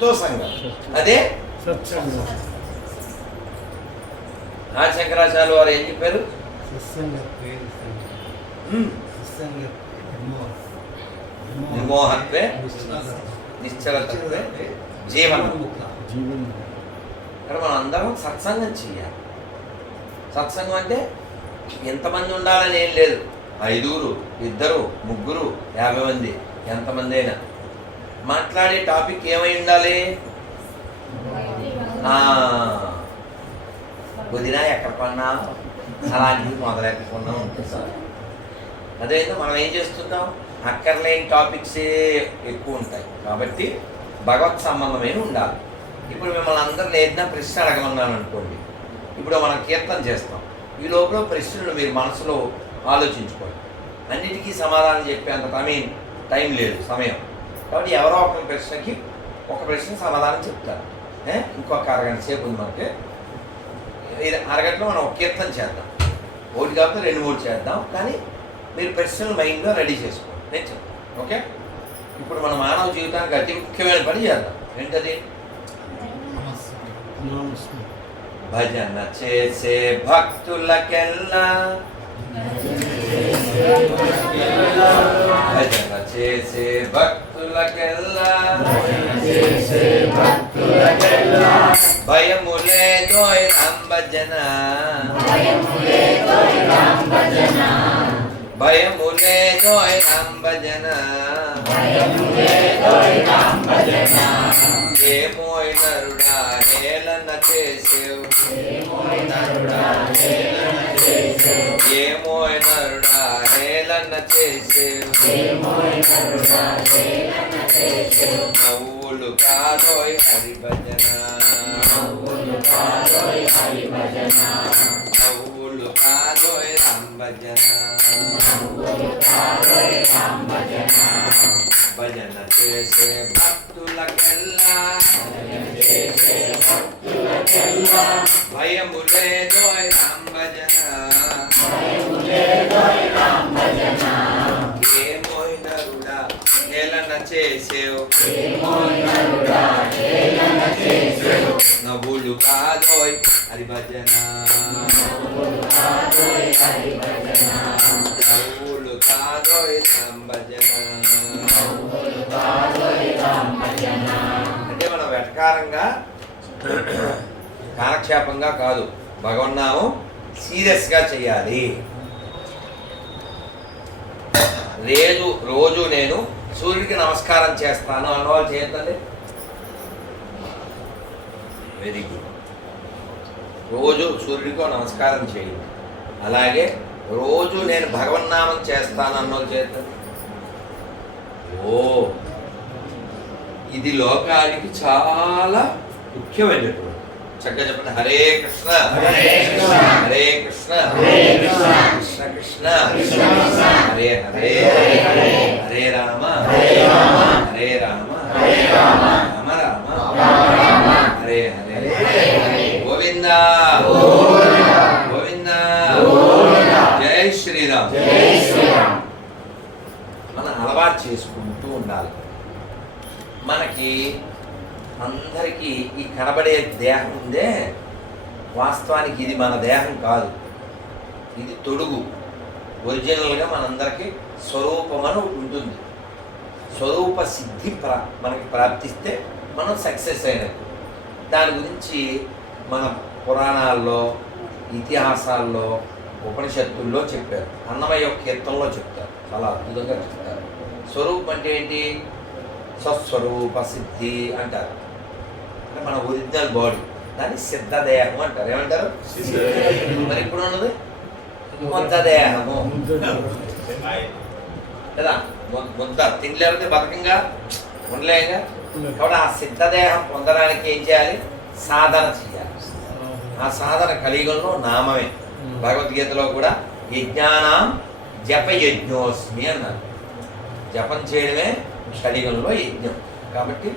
సత్తో సంఘం, అదే శంకరాచార్య వారు ఏం చెప్పారు? నిర్మోహత్వే నిశ్చలత్వే జీవనం. ఇక్కడ మనం అందరం సత్సంగం చేయాలి. సత్సంగం అంటే ఎంతమంది ఉండాలని ఏం లేదు. 5, 2, 3, 50 మంది, ఎంతమంది అయినా మాట్లాడే టాపిక్ ఏమై ఉండాలి? వదినా ఎక్కడ పడినా అలాంటివి మొదలెట్టుకున్నాం. అదేంటో మనం ఏం చేస్తున్నాం? అక్కర్లేని టాపిక్సే ఎక్కువ ఉంటాయి. కాబట్టి భగవత్ సంబంధమైన ఉండాలి. ఇప్పుడు మిమ్మల్ని అందరిని ఏదైనా ప్రశ్న అడగమన్నాను అనుకోండి. ఇప్పుడు మనం కీర్తన చేస్తాం. ఈ లోపల ప్రశ్నలు మీరు మనసులో ఆలోచించుకోండి. అన్నిటికీ సమాధానం చెప్పేంత టైం లేదు, సమయం. కాబట్టి ఎవరో ఒక ప్రశ్నకి ఒక ప్రశ్న సమాధానం చెప్తారు. ఇంకొక అరగంట సేపు ఉంది మనకి. అరగంటలో మనం ఒక కీర్తన చేద్దాం. ఒకటి కాకపోతే 2, 3 చేద్దాం. కానీ మీరు ప్రశ్నలు మైండ్లో రెడీ చేసుకోండి. నేను చెప్తాను. ఓకే? ఇప్పుడు మన మానవ జీవితానికి అతి ముఖ్యమైన పని చేద్దాం. ఏంటది? భజన చేసే భక్తులకెల్లా, భజన చేసే భక్తులకెల్లా భయము లేదోయ్ రామ భజన, భయము లేదోయ్ రామ భజన, ఏమోయ్ నరుడా హేళన చేసేవు, ఏమోయ్ నరుడా హేళన చేసేవు, నవ్వులు కాదోయ్ హరి భజన, నవ్వులు కాదోయ్ రామ భజన, భజన చేసే భక్తులకెల్లా భయము లేదోయ్ రామ భజన, ఏమోయ్ నరుడా హేళన చేసేవు, నవ్వులు కాదోయ్ హరి భజన, నవ్వులు కాదోయ్ రామ భజన. అంటే మనం వెటకారంగా కాలక్షేపంగా కాదు, భగవన్నామం సీరియస్గా చేయాలి. రోజు నేను సూర్యుడికి నమస్కారం చేస్తాను అన్నవాళ్ళు చేయండి. Very good. రోజు సూర్యుడికో నమస్కారం చేయండి. అలాగే రోజు నేను భగవన్నామం చేస్తాను అన్నోళ్ళు చేయండి. ఇది లోకానికి చాలా ముఖ్యమైనటువంటి. చక్కగా చెప్పండి. హరే కృష్ణ హరే కృష్ణ కృష్ణ కృష్ణ హరే హరే హరే రామ హరే రామ రామ రామ హరే హరే గోవింద గోవింద జై శ్రీరామ్. మనం అలవాటు చేసుకుంటూ ఉండాలి. మనకి అందరికీ ఈ కనబడే దేహం ఉందే, వాస్తవానికి ఇది మన దేహం కాదు, ఇది తొడుగు. ఒరిజినల్గా మనందరికీ స్వరూపమని ఉంటుంది. స్వరూప సిద్ధి మనకి ప్రాప్తిస్తే మనం సక్సెస్ అయినట్టు. దాని గురించి మన పురాణాల్లో, ఇతిహాసాల్లో, ఉపనిషత్తుల్లో చెప్పారు. అన్నమయ్య కీర్తనలో చెప్తారు, చాలా అద్భుతంగా చెప్తారు. స్వరూపం అంటే ఏంటి? స్వస్వరూప సిద్ధి అంటారు. అంటే మన ఒరిజినల్ బాడీ, దాన్ని సిద్ధదేహం అంటారు. ఏమంటారు? మరి ఇప్పుడు ఉన్నది ముద్ద దేహము కదా. ముద్ద తినలేకపోతే బతకంగా ఉండలేగా. కాబట్టి ఆ సిద్ధదేహం పొందడానికి ఏం చేయాలి? సాధన చేయాలి. ఆ సాధన కలియుగంలో నామమే. భగవద్గీతలో కూడా యజ్ఞానాం జప యజ్ఞోస్మి అన్నారు. జపం చేయడమే కలియుగంలో యజ్ఞం. కాబట్టి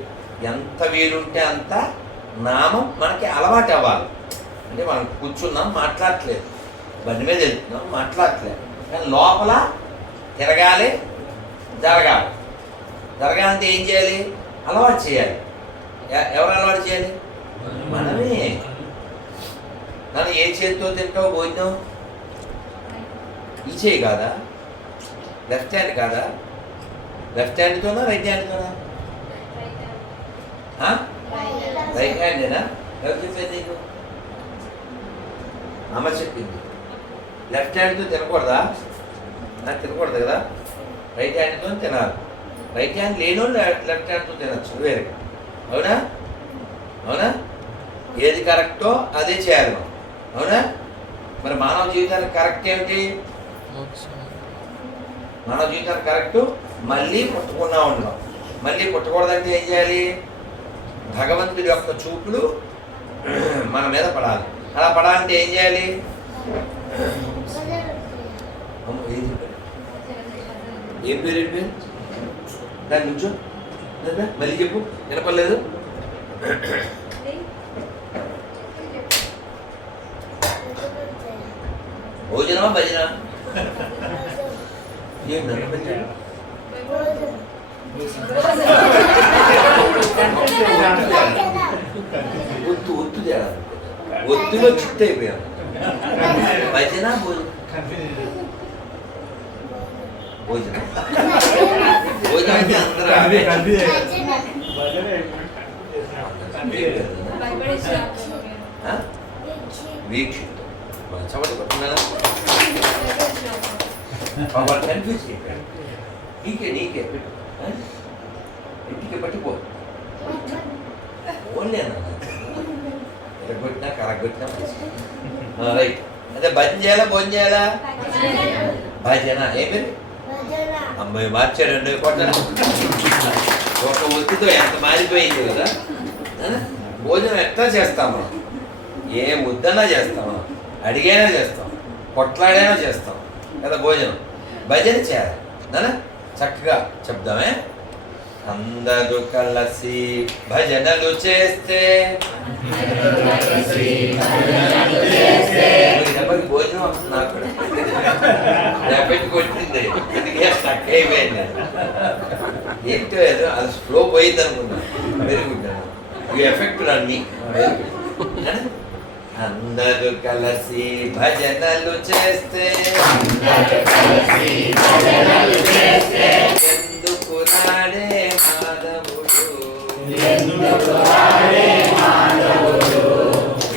ఎంత వీలుంటే అంత నామం మనకి అలవాటు అవ్వాలి. అంటే మనం కూర్చున్నాం, మాట్లాడట్లేదు, బండి మీద వెళ్తున్నాం, మాట్లాడట్లేదు, కానీ లోపల తిరగాలి, జరగాలి. జరగాలంటే ఏం చేయాలి? అలవాటు చేయాలి. ఎవరు అలవాటు చేయాలి? మనమే. నన్ను ఏ చేతితో తింటావు భోజనం? ఈ చేయి కాదా? లెఫ్ట్ హ్యాండ్ కాదా? లెఫ్ట్ హ్యాండ్తోనా రైట్ హ్యాండ్తోనా? రైట్ హ్యాండేనా? ఎవరు చెప్పేది నీకు? అమ్మ చెప్పింది. లెఫ్ట్ హ్యాండ్తో తినకూడదా? నాకు తినకూడదు కదా. రైట్ హ్యాండ్తో తినాలి. రైట్ హ్యాండ్ లేనో లెఫ్ట్ హ్యాండ్తో తినచ్చు వేరే. అవునా? అవునా? ఏది కరెక్టో అదే చేయాలి మనం. అవునా? మరి మానవ జీవితానికి కరెక్ట్ ఏమిటి? మానవ జీవితానికి కరెక్ట్ మళ్ళీ పుట్టకుండా ఉండడం. మళ్ళీ పుట్టకూడదంటే ఏం చేయాలి? భగవంతుడి యొక్క చూపులు మన మీద పడాలి. అలా పడాలంటే ఏం చేయాలి? ఏం పేరు? ఏం పేరు? దాని నుంచో మళ్ళీ చెప్పు, వినపడలేదు. భోజనమా భజన? ఒత్తు తేడా, ఒత్తులో చిత్త అయిపోయాను. భజన భోజనం, భోజనం భోజనం అయితే అందరూ వీక్షితం చవటి పట్టుకున్నాను. కన్ఫ్యూజ్ అయిపోయాను. నీకే పెట్టు, ఇంటికి పట్టుకో. ఓన్లేనా ఎరగొట్టినా కరగొట్టినా రైట్. అదే భజన చేయాలా భోజనం చేయాలా? భజన. ఏం పేరు? అమ్మాయి మార్చాడండి కొట్టన. ఒక ఒత్తితో ఎంత మారిపోయింది కదా. భోజనం ఎట్లా చేస్తాం మనం? ఏ వద్దన్నా చేస్తాం, మనం అడిగైనా చేస్తాం, కొట్లాడైనా చేస్తాం కదా. భోజనం భజన చేయాలి నాన్న. చక్కగా చెప్దామే. అందరూ కలిసి భజనలు చేస్తే ఎవరికి భోజనం వస్తుంది? నాకు కూడా ఎఫెక్ట్ కొట్టింది, అందుకే స్టక్ అయిపోయింది. ఏంటో ఏదో అది ఫ్లో పోయింది అనుకున్నాను. Very good. ఈ ఎఫెక్ట్ అన్నీ అందరూ కలిసి భజనలు చేస్తే ఎందుకు రాడే మాధవుడు,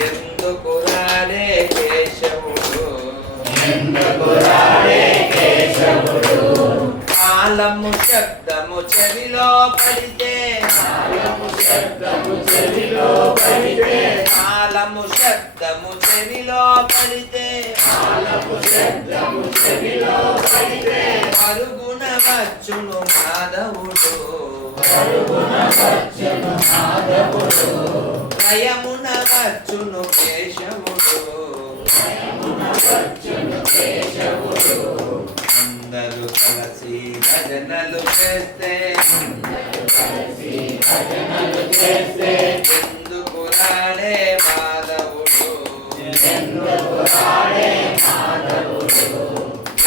ఎందుకు రాడే కేశవుడు, తాళము శబ్దము చెవిలో పడితే, తాళము శబ్దము చెవిలో పడితే పరుగున వచ్చును మాధవుడు, భయమున వచ్చును కేశవుడు. అందరూ కలిసి భజనలు చేస్తే ఎందుకు రాడే మాధవుడు,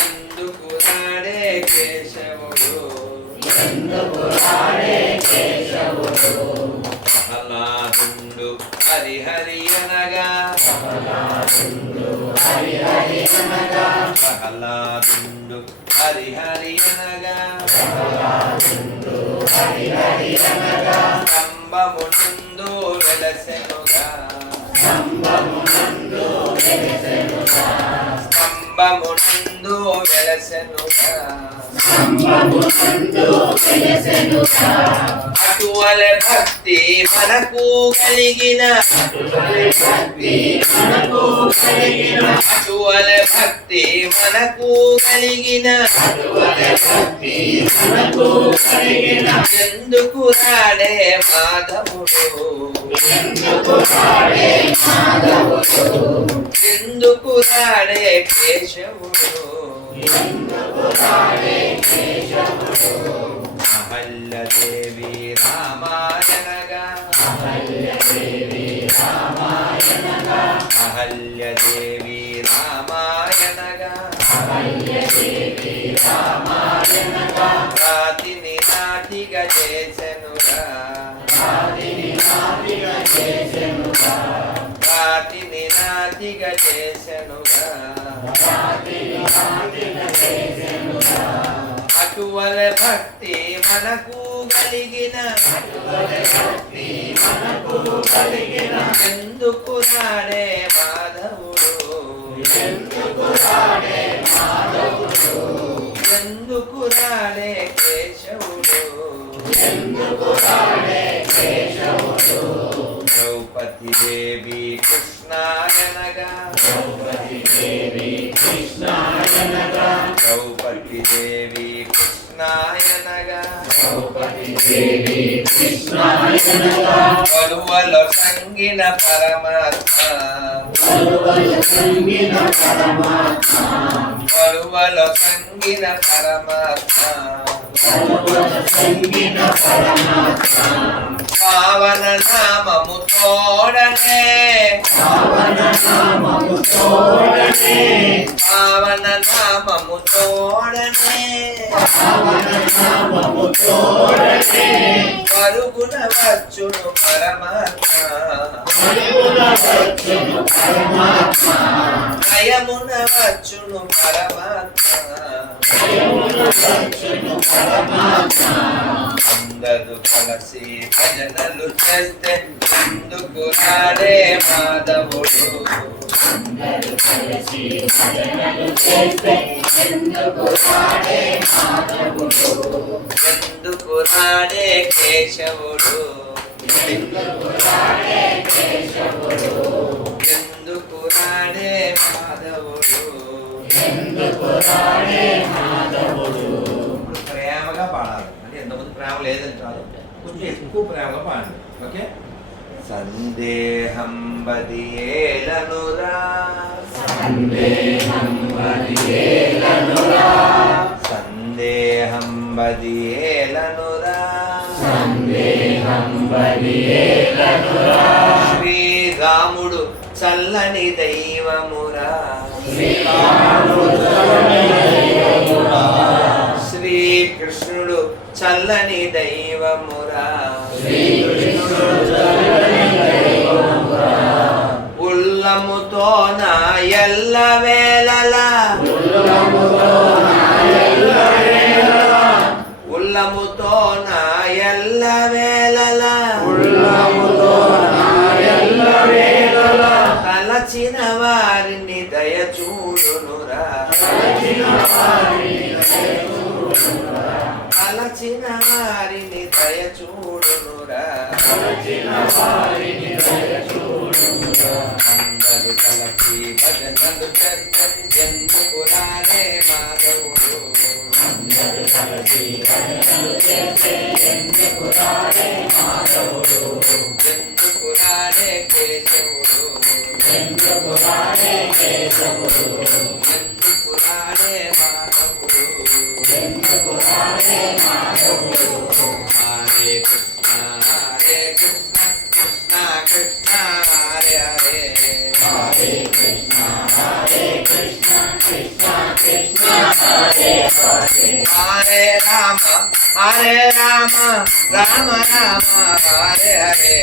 ఎందుకు రాడే కేశవుడు. ప్రహ్లాదుండు హరిహరి అనగా, ప్రహ్లాదుండు హరిహరి అనగా స్తంభమునందు వెలసెనుగా, స్తంభమునందు వెలసెనుగా. అటువల భక్తి మనకు కలిగిన, అటువల భక్తి మనకు కలిగిన ఎందుకు రాడే మాధవుడు, ఎందుకు రాడే కేశవుడు. అహల్యదేవి రామాయణగా, అహల్యదేవి రామాయణగా రాతిని నాటిగా చేసెనుగా, చేసెనుగా అటువల భక్తి మనకు కలిగిన ఎందుకు రాడే మాధవుడు ఎందుకు రాడే కేశవుడు ద్రౌపది దేవి కృష్ణాయనగా ద్రౌపది దేవి కృష్ణాయనగా వలువలో సంగిన పరమాత్మ వలువలో సంగిన పరమాత్మ పావన నామము తోడనే పావన నామము తోడనే పరుగున వచ్చును పరమాత్మ నయమున వచ్చును పరమాత్మ అందరూ కలిసి భజనలు చేస్తే ఎందుకు రాడే మాధవుడు ఎందుకు రాడే కేశవుడు ఎందుకు రాడే మాధవుడు ప్రేమగా పాడాలి అంటే ఎంతమంది ప్రేమ లేదని కాదు కొంచెం ఎక్కువ ప్రేమగా పాడండి ఓకే సందేహం బదియేలనురా సందేహం బదియేలనురా శ్రీరాముడు చల్లని దైవమురా శ్రీకృష్ణుడు చల్లని దైవమురా ఉల్లముతో నా ఎల్ల వేళలా ఉల్లముతో నా ఎల్ల వేళలా తలచిన వారిని దయ చూడునురా తలచిన వారిని దయ చూడునురా అందరూ కలిసి భజనలు చేస్తే ఎందుకు రాడే మాధవుడు ఎందుకు రాడే కేశవుడు ఎందుకు రాడే మాధవుడు హరే కృష్ణ కృష్ణ కృష్ణ హరే హరే హరే రామ రామ రామ హరే హరే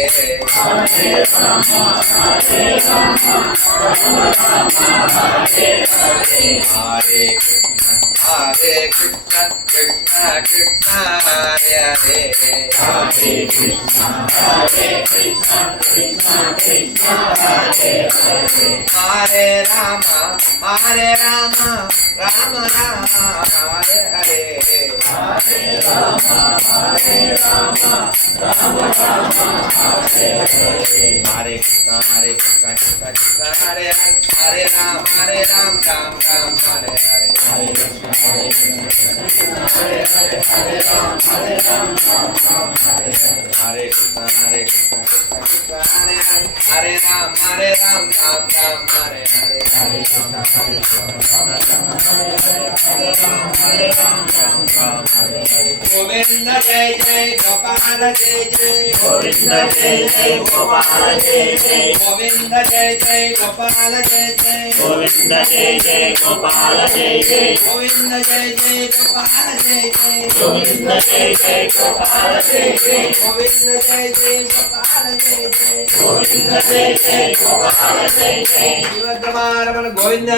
హరే కృష్ణ కృష్ణ కృష్ణ హరే హరే హరే రామ రామ రామ హరే హరే హరే కృష్ణ కృష్ణ కృష్ణ హరే హరే రామ రామ రామ హరే హరే హరే కృష్ణ కృష్ణ కృష్ణ హరే హరే రామ రామ రామ హరే హరే గోవింద జయ జయ గోపాల జయ జయ గోవింద జయ జయ గోపాల జయ జయ గోవింద జయ జయ గోపాల జయ జయ గోవింద జయ జయ గోపాల జయ జయ గోవింద జయ జయ గోపాల జయ జయ గోవింద జయ జయ గోపాల జయ జయ గోవింద జయ జయ గోపాల జయ జయ గోవింద శ్రీవద్రమారమణ గోవింద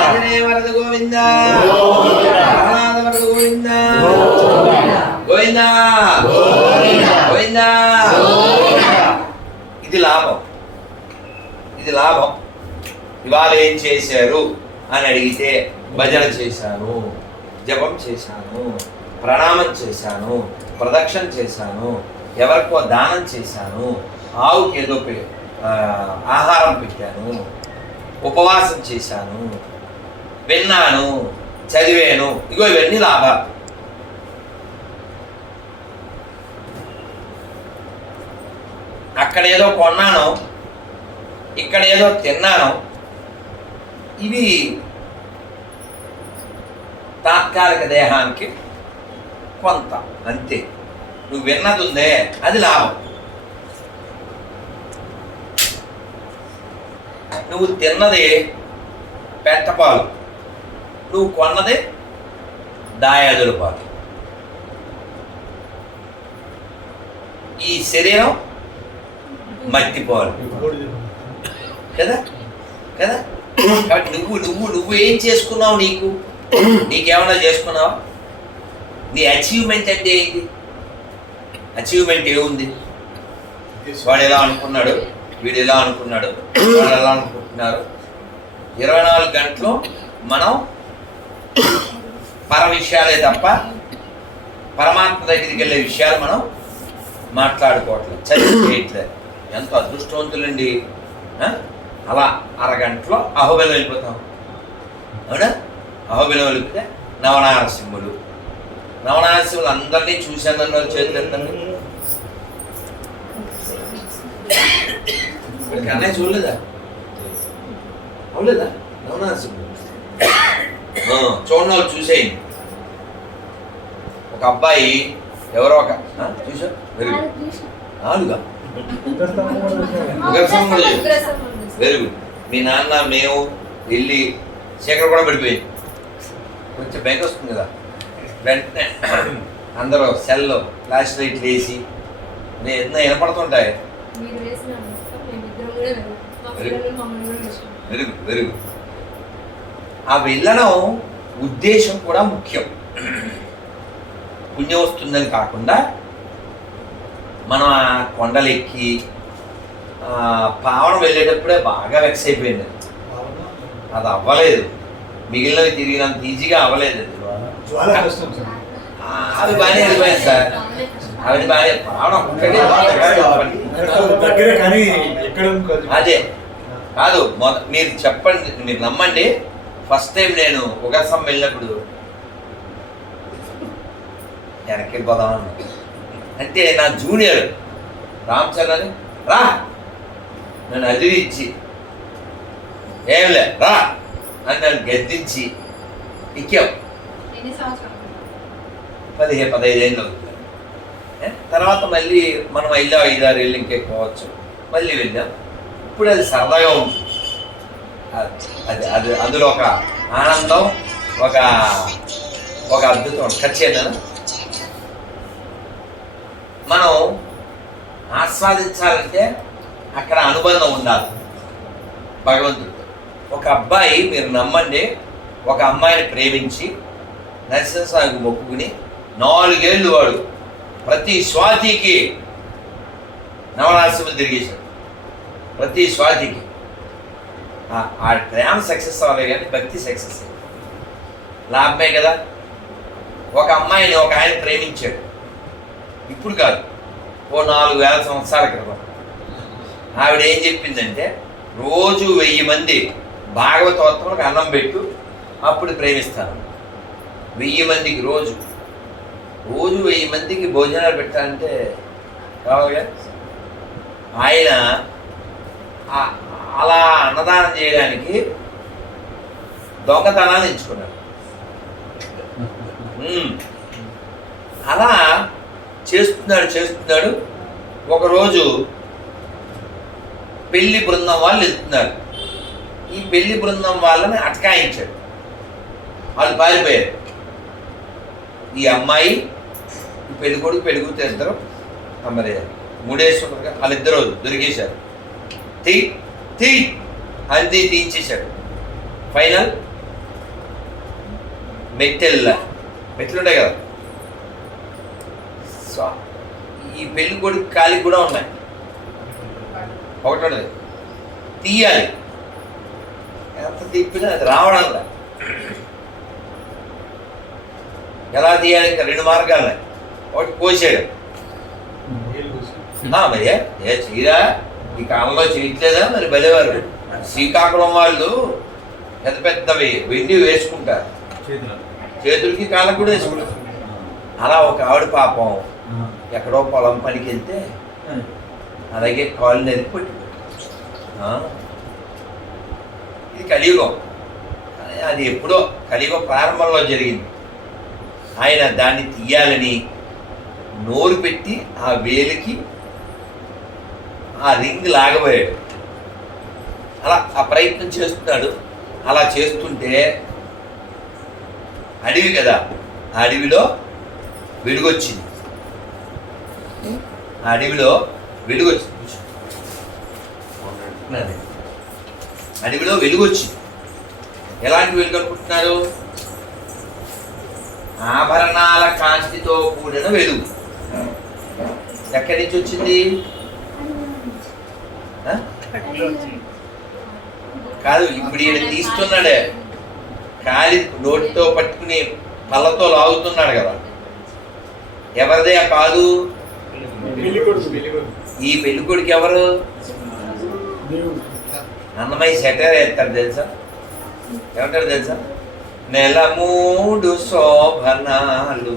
ఆంజనేయ వరద గోవింద ప్రహ్లాద వరద గోవింద గోవింద గోవింద. ఇది లాభం, ఇది లాభం. ఇవాళ ఏం చేశారు అని అడిగితే భజన చేశాను, జపం చేశాను, ప్రణామం చేశాను, ప్రదక్షిణ చేశాను, ఎవరికో దానం చేశాను, ఆవుకి ఏదో ఆహారం పెట్టాను, ఉపవాసం చేశాను, విన్నాను, చదివాను. ఇగో ఇవన్నీ లాభాలు. అక్కడ ఏదో కొన్నాను, ఇక్కడ ఏదో తిన్నాను. ఇవి తాత్కాలిక దేహానికి కొంత అంతే. నువ్వు విన్నది ఉందే అది లాభం. నువ్వు తిన్నది పెట్టపాలు, నువ్వు కొన్నది దాయాదుల పాలు. ఈ శరీరం మట్టి పాలు కదా కదా. కాబట్టి నువ్వు ఏం చేసుకున్నావు? నీకేమన్నా చేసుకున్నావా? నీ అచీవ్మెంట్ అంటే ఏంటి? అచీవ్మెంట్ ఏముంది? వాడు ఎలా అనుకున్నాడు, వీడు ఎలా అనుకున్నాడు, వాడు ఎలా అనుకుంటున్నారు. 24 గంటలు మనం పర విషయాలే తప్ప పరమాత్మ దగ్గరికి వెళ్ళే విషయాలు మనం మాట్లాడుకోవట్లేదు, చదివేయట్లేదు. ఎంతో అదృష్టవంతులండి. అలా అరగంటలో అహోబిలం వెళ్ళిపోతాం. అవునా? అహోబిలం వెళ్ళిపోతే నవనారసింహులు అందరినీ చూశానన్నారు. చేతులెత్తండి. అన్నయ్య చూడలేదా? అవులేదా? నవనారసింహులు చూడండి, వాళ్ళు చూసేయండి. ఒక అబ్బాయి ఎవరో ఒక చూసా నాలుగా వెరీ గుడ్. మీ నాన్న మేము వెళ్ళి శేఖర్ కూడా పడిపోయింది. కొంచెం బెంక్ వస్తుంది కదా, వెంటనే అందరూ సెల్లో ఫ్లాష్ లైట్లు వేసి ఎన్నో వినపడుతుంటాయి. Very good very good. ఆ వెళ్ళడం ఉద్దేశం కూడా ముఖ్యం. పుణ్యం వస్తుందని కాకుండా మనం ఆ కొండలెక్కి పావనం వెళ్ళేటప్పుడే బాగా వెక్స్ అయిపోయింది. అది అవ్వలేదు, మిగిలినవి తిరిగినంత ఈజీగా అవ్వలేదు. అవి బాగానే వెళ్ళిపోయింది సార్, అవి బాగానే పావనం అదే కాదు. మీరు చెప్పండి, మీరు నమ్మండి. ఫస్ట్ టైం నేను ఉగాసం వెళ్ళినప్పుడు వెనక్కి వెళ్ళిపోదామన్నా అంటే నా జూనియర్ రామచంద్రని రా నన్ను అదిరించి ఏంలే రా అని నన్ను గద్దించి ఎక్కాం. 15 ఏళ్ళు అవుతుంది. తర్వాత మళ్ళీ మనం వెళ్ళాం, 5-6 ఏళ్ళు ఇంకెక్కువచ్చు. మళ్ళీ వెళ్ళాం. ఇప్పుడు అది సరదాగా ఉంటుంది. అది అది అందులో ఒక ఆనందం, ఒక అద్భుతం. ఖచ్చితంగా మనం ఆస్వాదించాలంటే అక్కడ అనుబంధం ఉండాలి భగవంతుడితో. ఒక అబ్బాయి, మీరు నమ్మండి, ఒక అమ్మాయిని ప్రేమించి నరసింహస్వామికి మొక్కుకుని 4 ఏళ్ళు వాడు ప్రతి స్వాతికి నవరాశిములు తిరిగేశాడు. ప్రతి స్వాతికి ఆ ప్రేమ సక్సెస్ అవ్వలే కానీ భక్తి సక్సెస్ లాభమే కదా. ఒక అమ్మాయిని ఒక ఆయన ప్రేమించాడు. ఇప్పుడు కాదు, ఓ 4000 సంవత్సరాల క్రితం. ఆవిడ ఏం చెప్పిందంటే, రోజు 1000 మంది భాగవతోత్తములకు అన్నం పెట్టు, అప్పుడు ప్రేమిస్తాను. 1000 మందికి రోజు 1000 మందికి భోజనాలు పెట్టాలంటే కావాలి. ఆయన అలా అన్నదానం చేయడానికి దొంగతనాన్ని ఎంచుకున్నాడు. అలా చేస్తున్నాడు. ఒకరోజు పెళ్లి బృందం వాళ్ళు వెళ్తున్నారు. ఈ పెళ్లి బృందం వాళ్ళని అటకాయించాడు. వాళ్ళు పారిపోయారు. ఈ అమ్మాయి, పెళ్లి కొడుకు, పెళ్లి కూతురు ఇద్దరు అమ్మలేదు. ముడేశ్వరుగా వాళ్ళిద్దరూ దొరికేశారు. తీ తీ అది తీయించేశాడు. ఫైనల్ మెట్లుంటాయి కదా, సో ఈ పెళ్లి కొడుకు కాలికి కూడా ఉన్నాయి. ఒకటి ఉండదు, తీయాలి. ఎంత తిప్పినా అది రావడంలా. ఎలా తీయాలి? ఇంకా 2 మార్గాలు. ఒకటి కోసేయడం. మరి ఏ చేయరా, ఈ కాలంలో చేయట్లేదా? మరి బలేవారు శ్రీకాకుళం వాళ్ళు పెద్ద పెద్దవి వెండి వేసుకుంటారు, చేతులకి కాళ్ళకు కూడా వేసుకుంటారు. అలా ఒక ఆవిడ పాపం ఎక్కడో పొలం పనికి వెళ్తే అలాగే కాళ్ళు నరికి పట్టి. ఇది కలియుగం. అది ఎప్పుడో కలియుగం ప్రారంభంలో జరిగింది. ఆయన దాన్ని తీయాలని నోరు పెట్టి ఆ వేలికి ఆ రింగ్ లాగబోయాడు. అలా ఆ ప్రయత్నం చేస్తున్నాడు. అలా చేస్తుంటే అడవి కదా, ఆ అడవిలో వెలుగొచ్చింది. ఆ అడవిలో వెలుగొచ్చింది. అడవిలో వెలుగొచ్చింది. ఎలాంటి వెలుగు అనుకుంటున్నారు? ఆభరణాల కాంతితో కూడిన వెలుగు. ఎక్కడి నుంచి వచ్చింది? కాదు, ఇప్పుడు ఈయన తీస్తున్నాడే, కాలి నోటితో పట్టుకుని పళ్ళతో లాగుతున్నాడు కదా, ఎవరిదే ఆ కాదు? ఈ పెళ్లి కొడుకు ఎవరు? అన్నమయ్య సెటర్ వేస్తాడు తెలుసా? ఏమంటాడు తెలుసా? 3 శోభనాలు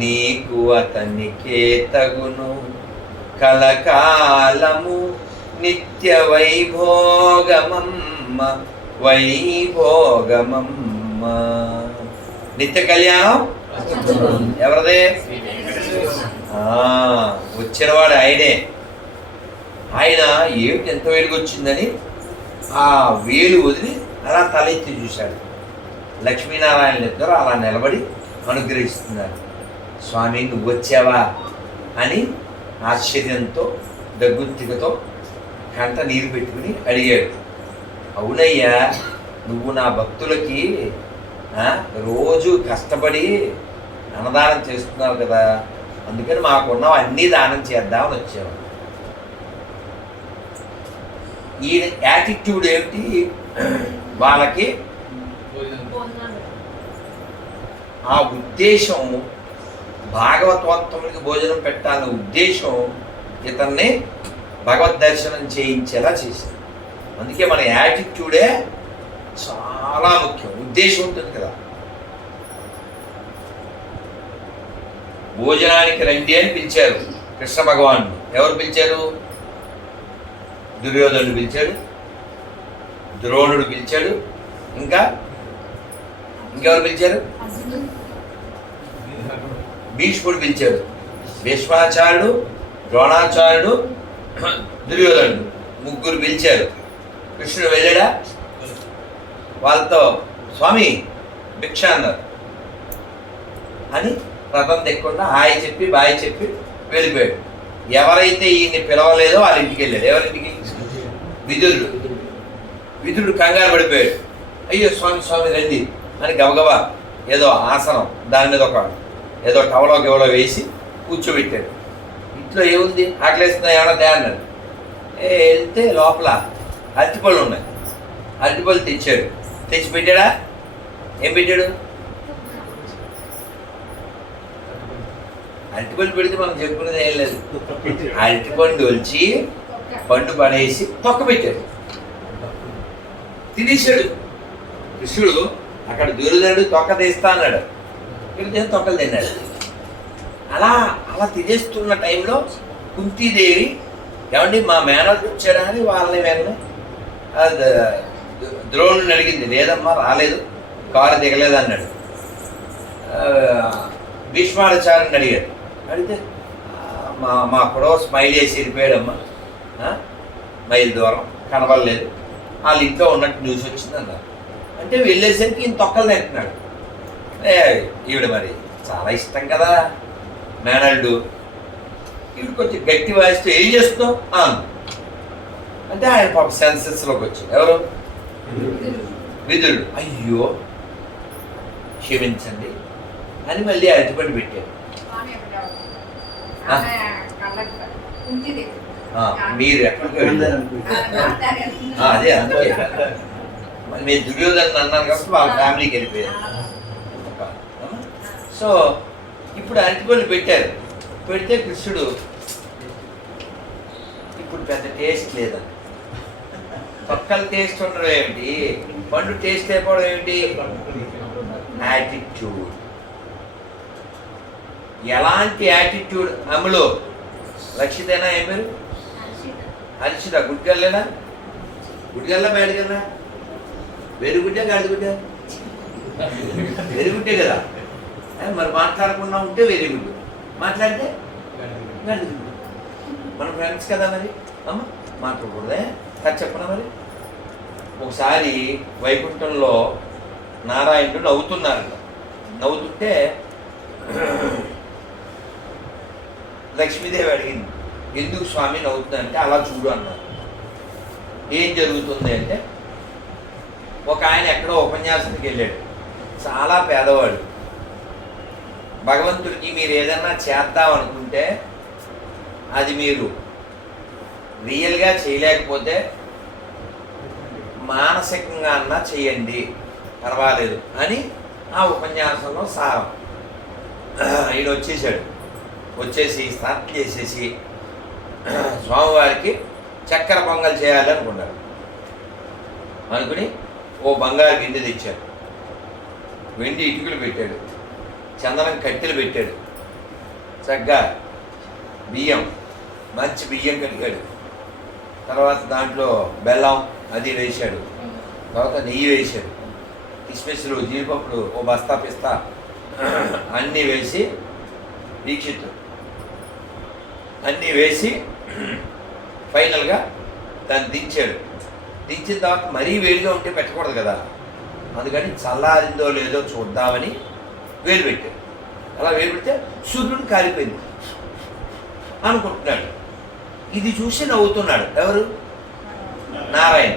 నీకు అతనికే తగును, కలకాలము నిత్య వైభోగమమ్మ వైభోగమమ్మ. నిత్య కళ్యాణం ఎవరిదే? వచ్చినవాడు ఆయనే. ఆయన ఏమిటి ఎంత వెలుగు వచ్చిందని ఆ వేలు వదిలి అలా తలెత్తి చూశాడు. లక్ష్మీనారాయణ ఇద్దరు అలా నిలబడి అనుగ్రహిస్తున్నారు. స్వామి నువ్వు వచ్చావా అని ఆశ్చర్యంతో దగ్గుత్తికతో కంట నీరు పెట్టుకుని అడిగాడు. అవునయ్యా, నువ్వు నా భక్తులకి రోజు కష్టపడి అన్నదానం చేస్తున్నావు కదా, అందుకని మాకున్నావు అన్నీ దానం చేద్దామని వచ్చావు. ఈయన యాటిట్యూడ్ ఏమిటి? వాళ్ళకి ఆ ఉద్దేశం భాగవతోత్తములకి భోజనం పెట్టాలనే ఉద్దేశం ఇతన్ని భగవద్ దర్శనం చేయించేలా చేసింది. అందుకే మన యాటిట్యూడే చాలా ముఖ్యం. ఉద్దేశం ఉంటుంది కదా. భోజనానికి రండి అని పిలిచారు కృష్ణ భగవానుడు. ఎవరు పిలిచారు? దుర్యోధనుడు పిలిచాడు, ద్రోణుడు పిలిచాడు, ఇంకెవరు పిలిచారు? భీష్ముడు పిలిచాడు. భీష్మాచార్యుడు, ద్రోణాచార్యుడు, దుర్యోధనుడు ముగ్గురు పిలిచారు. కృష్ణుడు వెళ్ళాడా? వాళ్ళతో స్వామి భిక్ష అన్నారు అని రథం తెక్కకుండా హాయ్ చెప్పి బాయ్ చెప్పి వెళ్ళిపోయాడు. ఎవరైతే ఈయన్ని పిలవలేదో వాళ్ళ ఇంటికి వెళ్ళాడు. ఎవరింటికి? విదురుడు కంగారు పడిపోయాడు. అయ్యో స్వామి స్వామి రండి అని గబగబా ఏదో ఆసనం దాని మీద ఒక ఏదో టవలో గెవలో వేసి కూర్చోబెట్టాడు. ఇంట్లో ఏముంది? ఆకలేస్తున్నా ఏమన్నా దే అన్నాడు. వెళ్తే లోపల అరటిపళ్ళు ఉన్నాయి. అరటిపళ్ళు తెచ్చాడు. తెచ్చి పెట్టాడా? ఏం పెట్టాడు? అరటిపళ్ళు పెడితే మనం చెప్పుకునేది ఏం లేదు. అరటిపండు వచ్చి పండు పడేసి తొక్క పెట్టాడు, తినేశాడు. కృష్ణుడు అక్కడ దుర్యోధనుడు తొక్క తీస్తా అన్నాడు, ఇక్కడ తొక్కలు తిన్నాడు. అలా అలా తినేస్తున్న టైంలో కుంతీదేవి ఏమండి మా మేనల్ని వచ్చాడా అని వాళ్ళని వెంటనే ద్రోణుని అడిగింది. లేదమ్మా రాలేదు, కారు దిగలేదు అన్నాడు. భీష్మాచార్యుని అడిగాడు. అడిగితే మా పొడవ స్మైల్ చేసి వెళ్ళిపోయాడమ్మా, మైల్ దూరం కనబడలేదు, వాళ్ళ ఇంట్లో ఉన్నట్టు న్యూస్ వచ్చింది అన్నారు. అంటే వెళ్ళేసరికి ఈయన తొక్కలు తింటున్నాడు. ఈవిడ మరి చాలా ఇష్టం కదా మేనల్డు, ఇప్పుడు కొంచెం గట్టి వాయిస్తూ ఏం చేస్తున్నావు అంటే ఆయన పాప సెన్సెస్లోకి వచ్చాడు. ఎవరు? విదురుడు. అయ్యో క్షమించండి అని మళ్ళీ అరటిపండు పెట్టాడు. మీరు ఎక్కడికి వెళ్ళారు? అదే అందుకే మీరు దుర్యోధన అన్నారు కాబట్టి వాళ్ళ ఫ్యామిలీకి వెళ్ళిపోయారు. సో ఇప్పుడు అరటిపండు పెట్టారు. పెడితే కృష్ణుడు ఇప్పుడు పెద్ద టేస్ట్ లేదా, పక్కల టేస్ట్ ఉండడం ఏమిటి, పండు టేస్ట్ అయిపోవడం ఏమిటి? యాటిట్యూడ్. ఎలాంటి యాటిట్యూడ్? అమలు రక్షితేనా? ఏం పేరు? హర్షిత. గుడ్గల్లేనా? గుడ్గల్లా బయటకన్నా? వెరుగుడ్డే గాడిగుడ్డే? వెరుగుడ్డే కదా. మరి మాట్లాడకుండా ఉంటే వెరుగుడ్డు, మాట్లాడితే గాడిగుడ్డు. మన ఫ్రెండ్స్ కదా మరి. అమ్మ మాట్లాడకూడదే కదా, చెప్పనా మరి. ఒకసారి వైకుంఠంలో నారాయణుడు నవ్వుతున్నారు. నవ్వుతుంటే లక్ష్మీదేవి అడిగింది, ఎందుకు స్వామి నవ్వుతుందంటే అలా చూడు అన్నారు. ఏం జరుగుతుంది అంటే, ఒక ఆయన ఎక్కడో ఉపన్యాసానికి వెళ్ళాడు, చాలా పేదవాడు. భగవంతుడికి మీరు ఏదన్నా చేద్దాం అనుకుంటే అది మీరు రియల్గా చేయలేకపోతే మానసికంగా అన్నా చేయండి, పర్వాలేదు అని ఆ ఉపన్యాసంలో సారం. ఈయన వచ్చేసాడు. వచ్చేసి స్నానం చేసేసి స్వామివారికి చక్కెర పొంగల్ చేయాలి అనుకున్నాడు. అనుకుని ఓ బంగారు గిన్నె తెచ్చాడు, వెండి ఇటుకలు పెట్టాడు, చందనం కట్టెలు పెట్టాడు, చక్కగా బియ్యం, మంచి బియ్యం కడిగాడు. తర్వాత దాంట్లో బెల్లం అది వేశాడు. తర్వాత నెయ్యి వేశాడు, కిస్మిస్లు, జీడిపప్పులు, ఓ బస్తా పిస్తా అన్నీ వేసి, దీక్షిత్తు అన్నీ వేసి ఫైనల్గా దాన్ని దించాడు. దించిన తర్వాత మరీ వేడిగా ఉంటే పెట్టకూడదు కదా, అందుకని చల్లారిందో లేదో చూద్దామని వేలు పెట్టాడు. అలా వేలు పెడితే సూర్యుడు కాలిపోయింది అనుకుంటున్నాడు. ఇది చూసి నవ్వుతున్నాడు. ఎవరు? నారాయణ.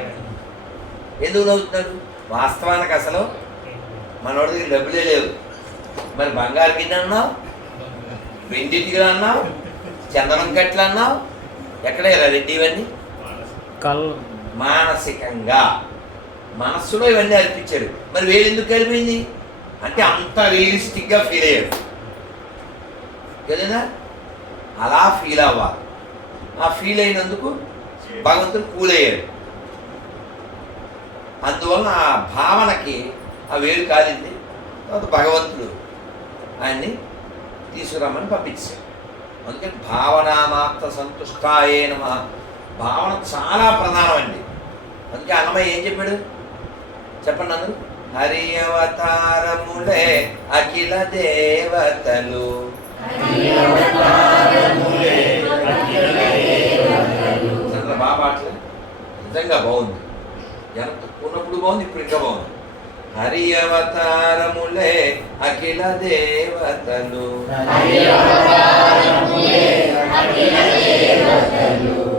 ఎందుకు నవ్వుతున్నాడు? వాస్తవానికి అసలు మనోడి దగ్గర డబ్బులే లేవు. మరి బంగారు గిన్నె అన్నావు, వెండిటిగా అన్నావు, చందనం కట్లు అన్నావు, ఎక్కడ రెడ్డి ఇవన్నీ మానసికంగా మనస్సులో ఇవన్నీ అర్పించాడు. మరి వేలు ఎందుకు కలిపింది అంటే అంత రియలిస్టిక్గా ఫీల్ అయ్యాడు కదా. అలా ఫీల్ అవ్వాలి. ఆ ఫీల్ అయినందుకు భగవంతుడు కూల్ అయ్యాడు. అందువలన ఆ భావనకి ఆ వేలు కాలింది. తర్వాత భగవంతుడు ఆయన్ని తీసుకురమ్మని పంపించాడు. అందుకని భావనామాత్ర సంతుష్టాయే నమః. భావన చాలా ప్రధానమండి. అందుకే అన్నమయ్య ఏం చెప్పాడు చెప్పండి అందరూ? హరి అవతారములే అఖిల దేవతలు. బాబా అట్లా నిజంగా బాగుంది. జనం తక్కువ ఉన్నప్పుడు బాగుంది, ఇప్పుడు ఇంకా బాగుంది. హరి అవతారములే అఖిల దేవతలు,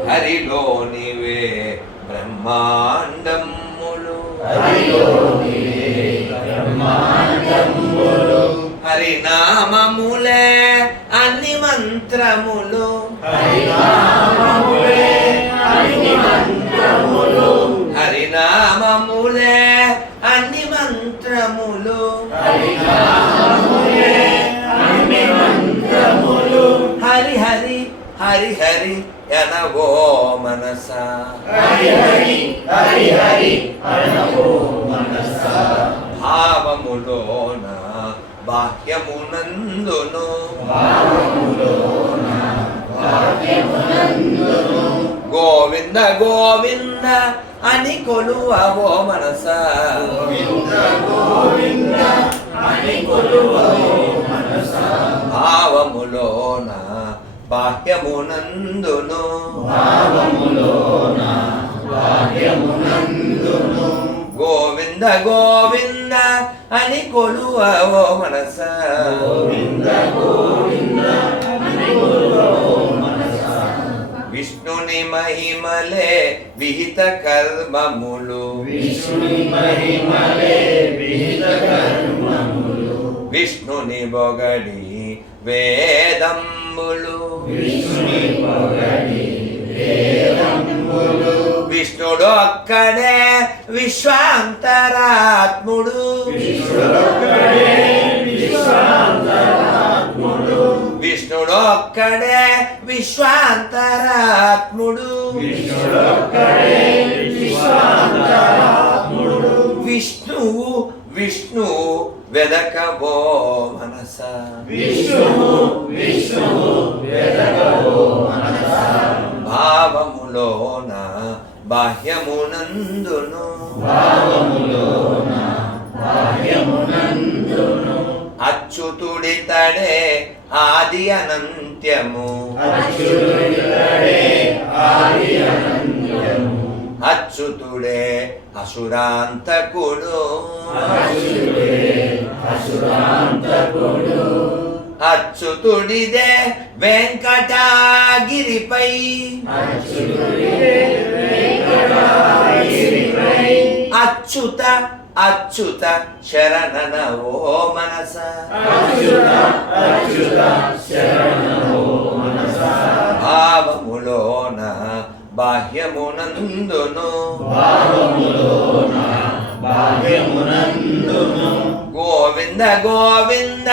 హరిలోనివే బ్రహ్మాండములు, హరినామములే అన్ని మంత్రములు, హరినామములే అన్ని మంత్రములు, హరి హరి హరి హరి అనవో మనస, భావములోన బాహ్యమునందును, గోవింద గోవింద అని కొలువవో మనస, భావములోన బాహ్యమునందును, గోవింద గోవింద అని కొలువవో మనస, మహిమలే విహిత కర్మములు విష్ణుని బొగడి వేదంబులు విష్ణుడు ఒక్కడే విశ్వాంతరాత్ముడు విష్ణుడు ఒక్కడే విశ్వాంతరాత్ముడు విష్ణువు విష్ణువు వెదకబో మనస భావములోన బాహ్యమునందును అచ్యుతుడితడే ఆది అనంత్యము అచ్యుతుడే అసురాంతకుడు అచ్యుతుడిదే వెంకటాగిరిపై అచ్యుత అచ్యుత శరణన ఓ మనస భావములోన బాహ్యమునందును గోవింద గోవింద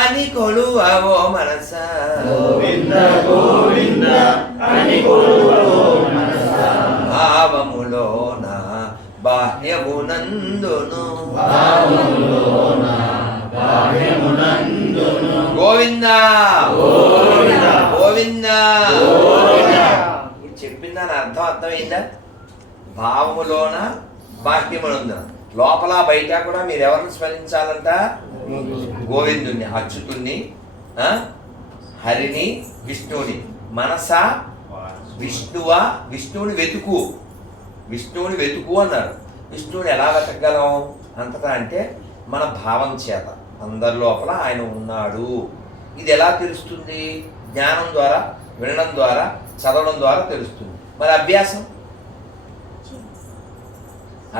అని కొలువవో మనస భావములోన బాహ్యమునందును గోవింద గోవింద చెప్పిందా అర్థమైందా? భావములోన బాహ్యమునందున లోపల బయట కూడా మీరు ఎవరిని స్మరించాలంట? గోవిందుణ్ణి, అచ్యుతుణ్ణి, హరిని, విష్ణువుని. మనస విష్ణువా, విష్ణువుని వెతుకు, విష్ణువుని వెతుకు అన్నారు. విష్ణువుని ఎలా వెతకగలం అంతటా అంటే మన భావం చేత. అందరి లోపల ఆయన ఉన్నాడు. ఇది ఎలా తెలుస్తుంది? జ్ఞానం ద్వారా, వినడం ద్వారా, చదవడం ద్వారా తెలుస్తుంది. మరి అభ్యాసం,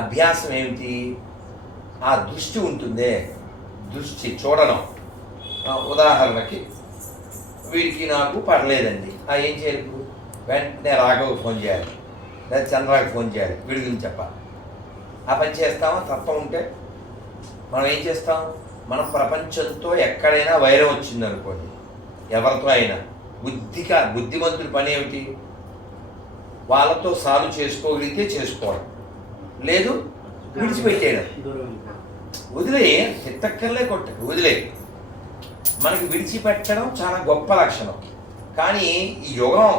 అభ్యాసం ఏమిటి? ఆ దృష్టి ఉంటుందే, దృష్టి చూడడం. ఉదాహరణకి వీడికి నాకు పడలేదండి, ఏం చేయాలి? వెంటనే రాఘవకు ఫోన్ చేయాలి, లేదా చంద్రాకి ఫోన్ చేయాలి, వీడి గురించి చెప్పాలి. ఆ పని చేస్తామా? తప్ప ఉంటే మనం ఏం చేస్తాం? మనం ప్రపంచంతో ఎక్కడైనా వైరం వచ్చిందనుకోండి, ఎవరితో అయినా, బుద్ధిమంతుడి పని ఏమిటి? వాళ్ళతో సాల్వ్ చేసుకోగలిగితే చేసుకోవడం, లేదు విడిచిపెట్టేయడం. వదిలే, తిట్టక్కర్లే, కొట్టకు, వదిలే. మనకి విడిచిపెట్టడం చాలా గొప్ప లక్షణం. కానీ ఈ యుగం